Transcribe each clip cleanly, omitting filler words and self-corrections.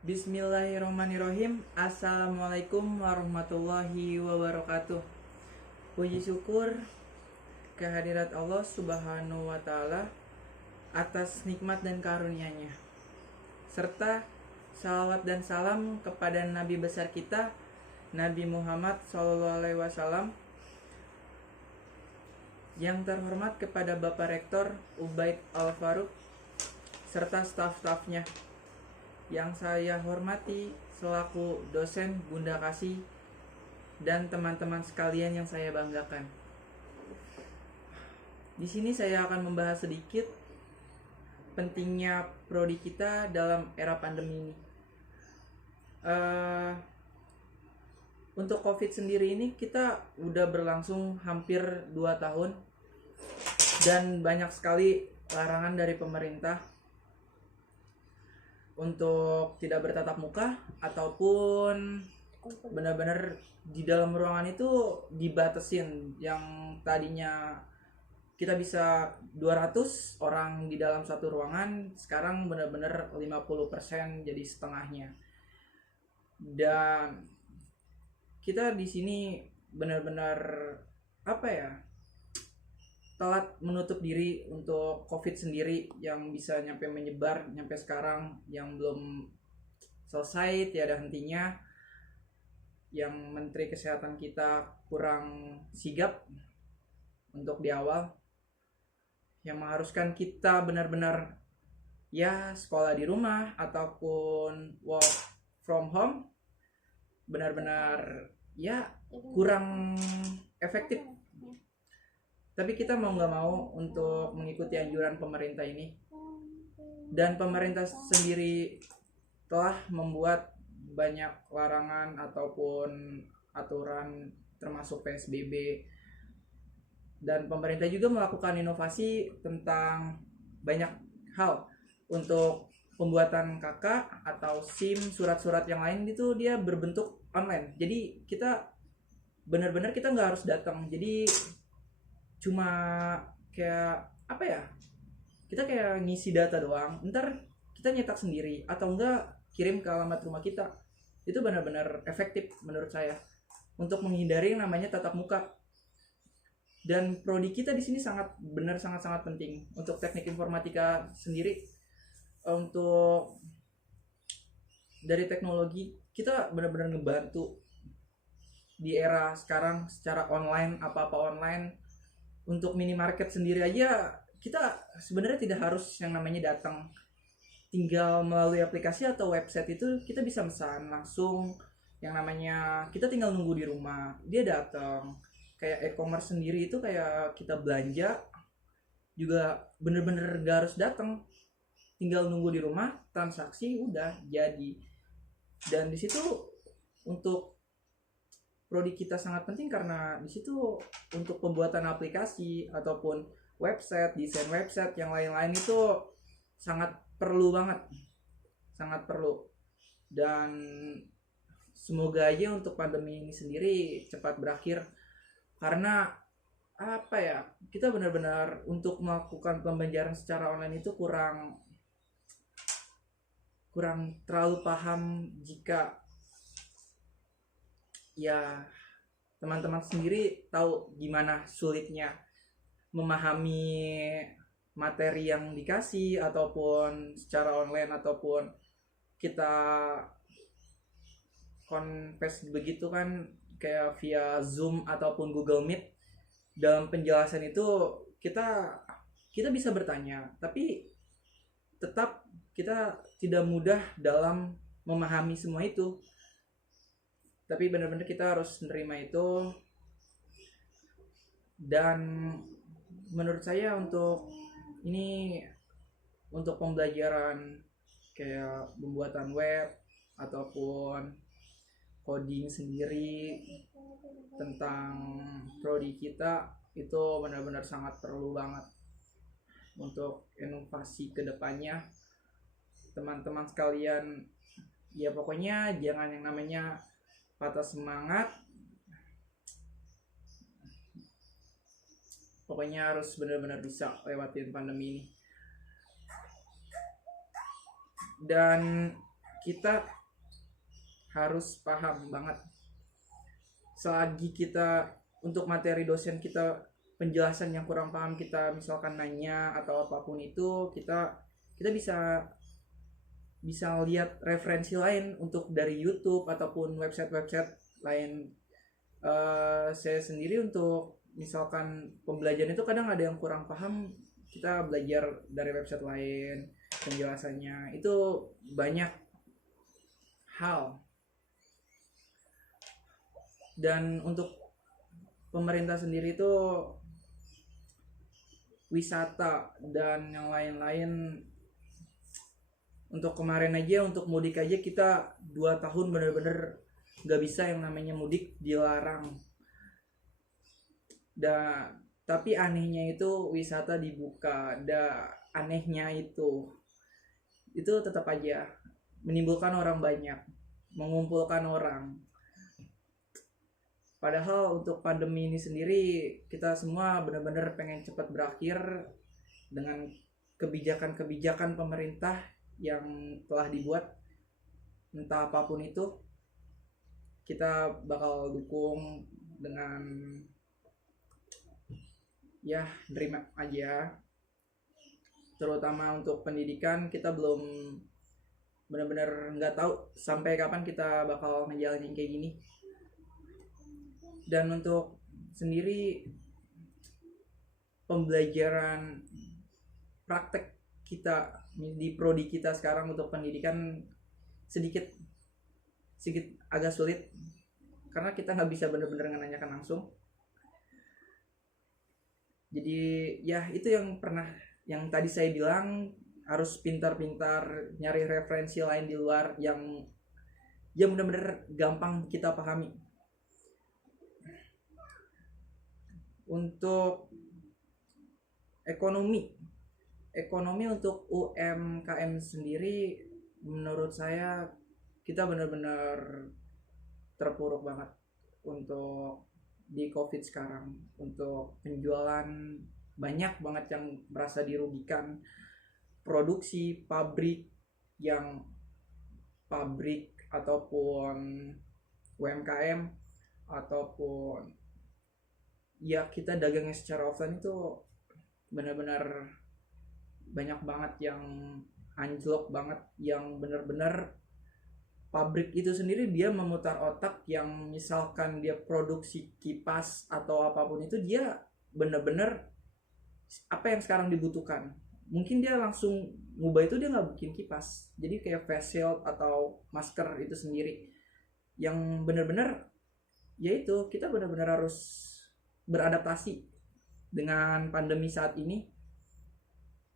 Bismillahirrahmanirrahim. Assalamualaikum warahmatullahi wabarakatuh. Puji syukur kehadirat Allah Subhanahu wa taala atas nikmat dan karunia-Nya. Serta salawat dan salam kepada nabi besar kita Nabi Muhammad SAW, yang terhormat kepada Bapak Rektor Ubaid Al-Faruq serta staf-stafnya, yang saya hormati selaku dosen Bunda Kasih dan teman-teman sekalian yang saya banggakan. Di sini saya akan membahas sedikit pentingnya prodi kita dalam era pandemi ini. Untuk COVID sendiri ini kita udah berlangsung hampir 2 tahun dan banyak sekali larangan dari pemerintah untuk tidak bertatap muka ataupun benar-benar di dalam ruangan itu dibatasin. Yang tadinya kita bisa 200 orang di dalam satu ruangan, sekarang benar-benar 50% jadi setengahnya. Dan kita di sini benar-benar telat menutup diri untuk COVID sendiri yang bisa menyebar nyampe sekarang, yang belum selesai tiada hentinya, yang Menteri Kesehatan kita kurang sigap untuk di awal, yang mengharuskan kita benar-benar ya sekolah di rumah ataupun work from home, benar-benar ya kurang efektif. Tapi kita mau nggak mau untuk mengikuti anjuran pemerintah ini, dan pemerintah sendiri telah membuat banyak larangan ataupun aturan termasuk PSBB, dan pemerintah juga melakukan inovasi tentang banyak hal untuk pembuatan KK atau SIM, surat-surat yang lain itu dia berbentuk online. Jadi kita benar-benar kita nggak harus datang. Jadi cuma kayak kita kayak ngisi data doang, ntar kita nyetak sendiri atau enggak kirim ke alamat rumah kita. Itu benar-benar efektif menurut saya untuk menghindari yang namanya tatap muka. Dan prodi kita di sini sangat-sangat penting untuk teknik informatika sendiri. Untuk dari teknologi kita benar-benar ngebantu di era sekarang secara online, apa-apa online. Untuk minimarket sendiri aja kita sebenarnya tidak harus yang namanya datang, tinggal melalui aplikasi atau website itu kita bisa pesan langsung. Yang namanya kita tinggal nunggu di rumah dia datang. Kayak e-commerce sendiri itu kayak kita belanja juga bener-bener gak harus datang, tinggal nunggu di rumah, transaksi udah jadi. Dan di situ untuk prodi kita sangat penting karena di situ untuk pembuatan aplikasi ataupun website, desain website yang lain-lain itu sangat perlu banget, sangat perlu. Dan semoga aja untuk pandemi ini sendiri cepat berakhir, karena kita benar-benar untuk melakukan pembelajaran secara online itu kurang terlalu paham. Jika ya teman-teman sendiri tahu gimana sulitnya memahami materi yang dikasih ataupun secara online ataupun kita konvers begitu kan, kayak via Zoom ataupun Google Meet. Dalam penjelasan itu kita bisa bertanya, tapi tetap kita tidak mudah dalam memahami semua itu. Tapi benar-benar kita harus menerima itu. Dan menurut saya untuk ini, untuk pembelajaran kayak pembuatan web ataupun coding sendiri tentang prodi kita itu benar-benar sangat perlu banget untuk inovasi kedepannya. Teman-teman sekalian, ya pokoknya jangan yang namanya patah semangat, pokoknya harus benar-benar bisa lewatin pandemi ini. Dan kita harus paham banget. Selagi kita untuk materi dosen kita penjelasan yang kurang paham, kita misalkan nanya atau apapun itu, kita bisa lihat referensi lain untuk dari YouTube ataupun website lain. Saya sendiri untuk misalkan pembelajaran itu kadang ada yang kurang paham, kita belajar dari website lain penjelasannya. Itu banyak hal. Dan untuk pemerintah sendiri itu wisata dan yang lain-lain, untuk kemarin aja, untuk mudik aja kita 2 tahun bener-bener gak bisa, yang namanya mudik dilarang. Tapi anehnya itu wisata dibuka. Anehnya itu tetap aja menimbulkan orang banyak, mengumpulkan orang. Padahal untuk pandemi ini sendiri kita semua benar-benar pengen cepat berakhir dengan kebijakan-kebijakan pemerintah yang telah dibuat. Entah apapun itu, kita bakal dukung dengan ya terima aja. Terutama untuk pendidikan, kita belum benar-benar nggak tahu sampai kapan kita bakal ngejalanin kayak gini. Dan untuk sendiri pembelajaran praktek kita di prodi kita sekarang untuk pendidikan sedikit agak sulit, karena kita nggak bisa benar-benar menanyakan langsung. Jadi ya itu yang tadi saya bilang, harus pintar-pintar nyari referensi lain di luar yang benar-benar gampang kita pahami. Untuk ekonomi untuk UMKM sendiri, menurut saya kita benar-benar terpuruk banget untuk di COVID sekarang. Untuk penjualan banyak banget yang merasa dirugikan. Produksi pabrik ataupun UMKM ataupun ya kita dagangnya secara offline itu benar-benar banyak banget yang anjlok banget, yang benar-benar pabrik itu sendiri dia memutar otak, yang misalkan dia produksi kipas atau apapun itu, dia benar-benar apa yang sekarang dibutuhkan, mungkin dia langsung ngubah itu, dia nggak bikin kipas, jadi kayak face shield atau masker itu sendiri, yang benar-benar yaitu kita benar-benar harus beradaptasi dengan pandemi saat ini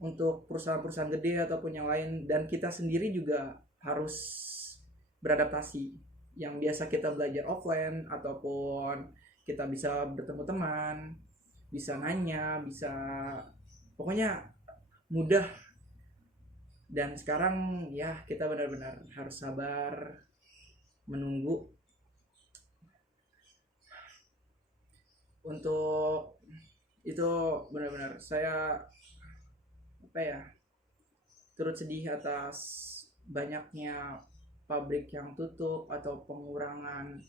untuk perusahaan-perusahaan gede ataupun yang lain, dan kita sendiri juga harus beradaptasi. Yang biasa kita belajar offline ataupun kita bisa bertemu teman, bisa nanya, bisa pokoknya mudah. Dan sekarang ya kita benar-benar harus sabar menunggu. Untuk itu benar-benar saya turut sedih atas banyaknya pabrik yang tutup atau pengurangan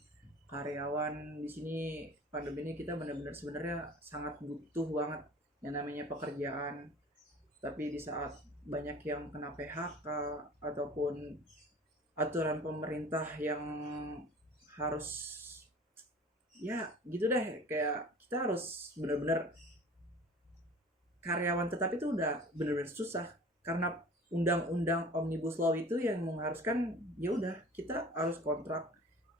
karyawan di sini. Pandemi ini kita benar-benar sebenarnya sangat butuh banget yang namanya pekerjaan, tapi di saat banyak yang kena PHK ataupun aturan pemerintah yang harus ya gitu deh, kayak kita harus benar-benar karyawan tetap itu udah benar-benar susah, karena undang-undang Omnibus Law itu yang mengharuskan ya udah kita harus kontrak,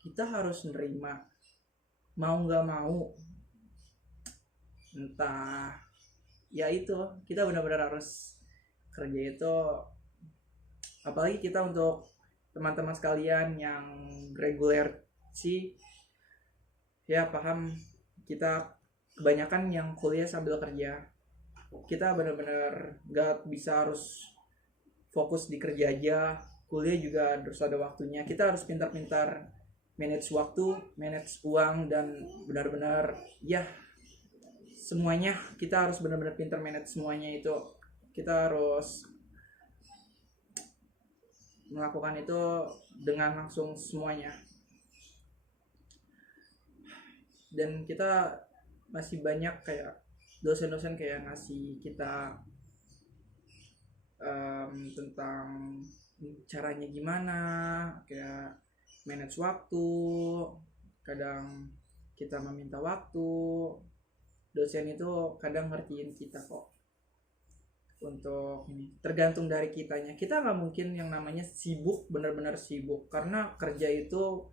kita harus nerima mau nggak mau, entah ya itu kita benar-benar harus kerja itu. Apalagi kita untuk teman-teman sekalian yang reguler sih ya paham, kita kebanyakan yang kuliah sambil kerja, kita benar-benar gak bisa harus fokus di kerja aja, kuliah juga harus ada waktunya. Kita harus pintar-pintar manage waktu, manage uang, dan benar-benar ya semuanya kita harus benar-benar pintar manage semuanya itu. Kita harus melakukan itu dengan langsung semuanya. Dan kita masih banyak kayak dosen-dosen kayak ngasih kita tentang caranya gimana, kayak manage waktu. Kadang kita meminta waktu, dosen itu kadang ngertiin kita kok. Untuk ini tergantung dari kitanya. Kita nggak mungkin yang namanya sibuk, benar-benar sibuk, karena kerja itu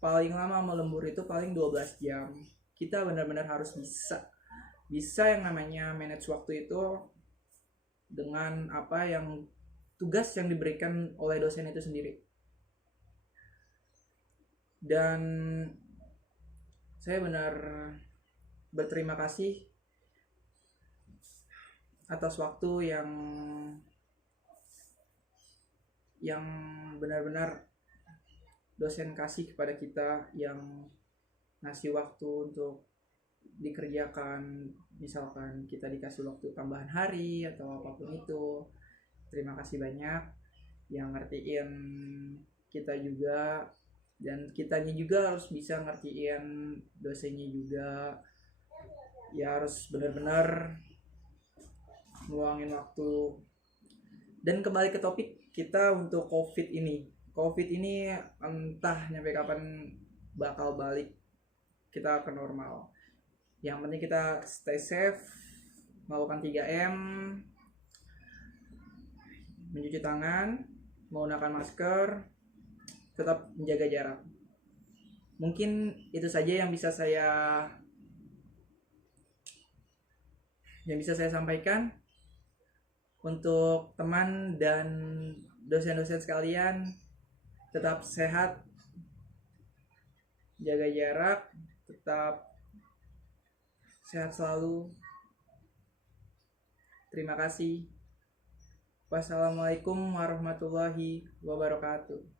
paling lama melembur itu paling 12 jam. Kita benar-benar harus bisa yang namanya manage waktu itu dengan apa yang tugas yang diberikan oleh dosen itu sendiri. Dan saya benar berterima kasih atas waktu yang benar-benar dosen kasih kepada kita, yang ngasih waktu untuk dikerjakan. Misalkan kita dikasih waktu tambahan hari atau apapun itu, terima kasih banyak yang ngertiin kita juga, dan kitanya juga harus bisa ngertiin dosennya juga. Ya harus benar-benar ngeluangin waktu. Dan kembali ke topik kita untuk COVID ini entah nyampe kapan bakal balik kita ke normal. Yang penting kita stay safe, melakukan 3M, mencuci tangan, menggunakan masker, tetap menjaga jarak. Mungkin itu saja yang bisa saya sampaikan. Untuk teman dan dosen-dosen sekalian, tetap sehat, jaga jarak, tetap sehat selalu. Terima kasih. Wassalamualaikum warahmatullahi wabarakatuh.